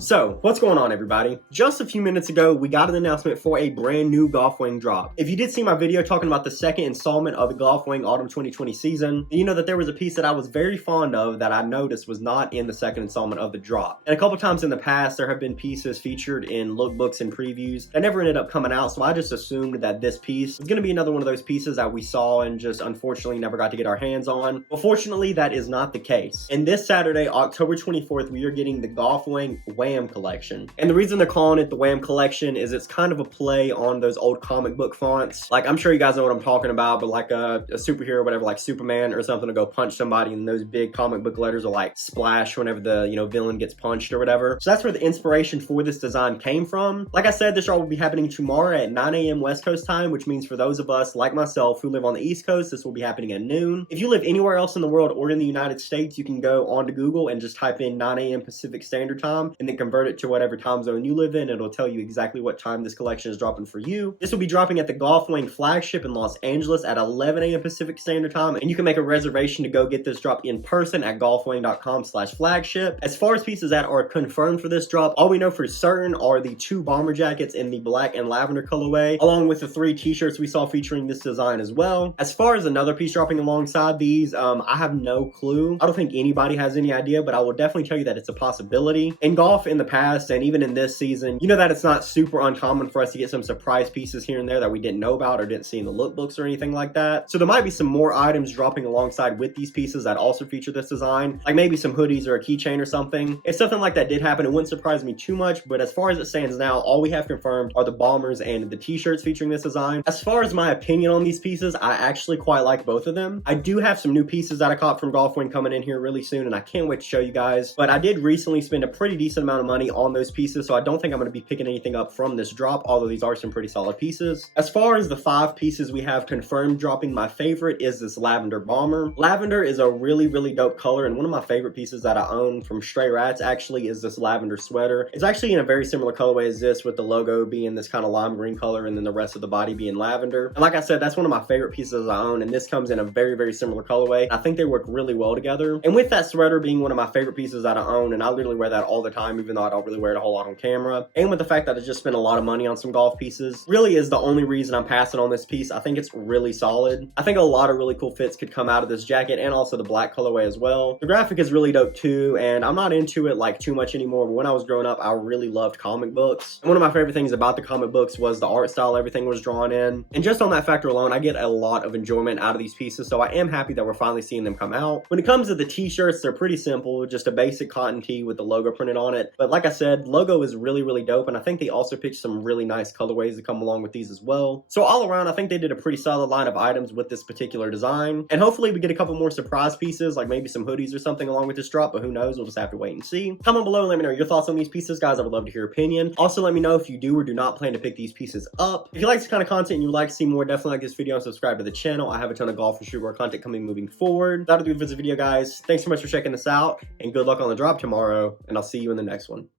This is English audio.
So, what's going on, everybody? Just a few minutes ago, we got an announcement for a brand new Golf Wang drop. If you did see my video talking about the second installment of the Golf Wang Autumn 2020 season, you know that there was a piece that I was very fond of that I noticed was not in the second installment of the drop. And a couple times in the past, there have been pieces featured in lookbooks and previews that never ended up coming out, so I just assumed that this piece was going to be another one of those pieces that we saw and just unfortunately never got to get our hands on. But fortunately, that is not the case. And this Saturday, October 24th, we are getting the Golf Wang Wham collection. And the reason they're calling it the Wham collection is it's kind of a play on those old comic book fonts. Like, I'm sure you guys know what I'm talking about, but like a superhero or whatever, like Superman or something, to go punch somebody, and those big comic book letters are like splash whenever the, villain gets punched or whatever. So that's where the inspiration for this design came from. Like I said, this drop will be happening tomorrow at 9 a.m. West Coast time, which means for those of us like myself who live on the East Coast, this will be happening at noon. If you live anywhere else in the world or in the United States, you can go onto Google and just type in 9 a.m. Pacific Standard Time and then convert it to whatever time zone you live in. It'll tell you exactly what time this collection is dropping for you. This will be dropping at the Golf Wang flagship in Los Angeles at 11 a.m. Pacific Standard Time, and you can make a reservation to go get this drop in person at golfwang.com/flagship. As far as pieces that are confirmed for this drop, all we know for certain are the 2 bomber jackets in the black and lavender colorway, along with the 3 t-shirts we saw featuring this design as well. As far as another piece dropping alongside these, I have no clue. I don't think anybody has any idea, but I will definitely tell you that it's a possibility. In golf in the past, and even in this season, you know that it's not super uncommon for us to get some surprise pieces here and there that we didn't know about or didn't see in the lookbooks or anything like that. So there might be some more items dropping alongside with these pieces that also feature this design, like maybe some hoodies or a keychain or something. If something like that did happen, it wouldn't surprise me too much, but as far as it stands now, all we have confirmed are the bombers and the t-shirts featuring this design. As far as my opinion on these pieces, I actually quite like both of them. I do have some new pieces that I caught from Golf Wang coming in here really soon, and I can't wait to show you guys, but I did recently spend a pretty decent amount of money on those pieces, so I don't think I'm going to be picking anything up from this drop, although these are some pretty solid pieces. As far as the 5 pieces we have confirmed dropping, my favorite is this lavender bomber. Lavender is a really, really dope color, and one of my favorite pieces that I own from Stray Rats actually is this lavender sweater. It's actually in a very similar colorway as this, with the logo being this kind of lime green color and then the rest of the body being lavender. And like I said, that's one of my favorite pieces I own, and this comes in a very, very similar colorway. I think they work really well together. And with that sweater being one of my favorite pieces that I own, and I literally wear that all the time, even though I don't really wear it a whole lot on camera, and with the fact that I just spent a lot of money on some golf pieces, really is the only reason I'm passing on this piece. I think it's really solid. I think a lot of really cool fits could come out of this jacket, and also the black colorway as well. The graphic is really dope too, and I'm not into it like too much anymore, but when I was growing up, I really loved comic books. And one of my favorite things about the comic books was the art style everything was drawn in. And just on that factor alone, I get a lot of enjoyment out of these pieces, so I am happy that we're finally seeing them come out. When it comes to the t-shirts, they're pretty simple, just a basic cotton tee with the logo printed on it. But like I said, logo is really, really dope, and I think they also picked some really nice colorways to come along with these as well. So all around, I think they did a pretty solid line of items with this particular design. And hopefully we get a couple more surprise pieces, like maybe some hoodies or something along with this drop, but who knows? We'll just have to wait and see. Comment below and let me know your thoughts on these pieces, guys. I would love to hear your opinion. Also, let me know if you do or do not plan to pick these pieces up. If you like this kind of content and you would like to see more, definitely like this video and subscribe to the channel. I have a ton of golf and streetwear content coming moving forward. That'll do it for this video, guys. Thanks so much for checking this out, and good luck on the drop tomorrow, and I'll see you in the next one.